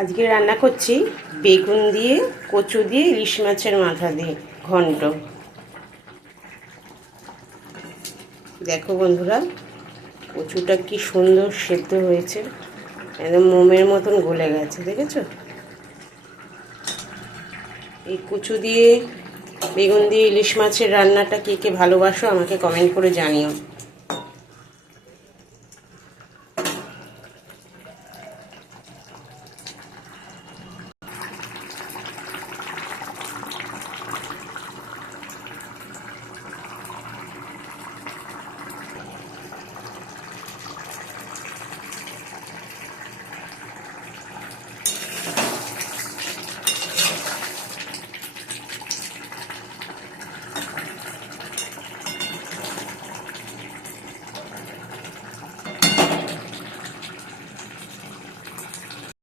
আজকে রান্না করছি বেগুন দিয়ে, কচু দিয়ে, ইলিশ মাছের মাথা দিয়ে ঘন্ট। দেখো বন্ধুরা, কচুটা কি সুন্দর সেদ্ধ হয়েছে, একদম মোমের মতন গলে গেছে, দেখেছো? এই কচু দিয়ে, বেগুন দিয়ে ইলিশ মাছের রান্নাটা কে কে ভালোবাসো আমাকে কমেন্ট করে জানিও।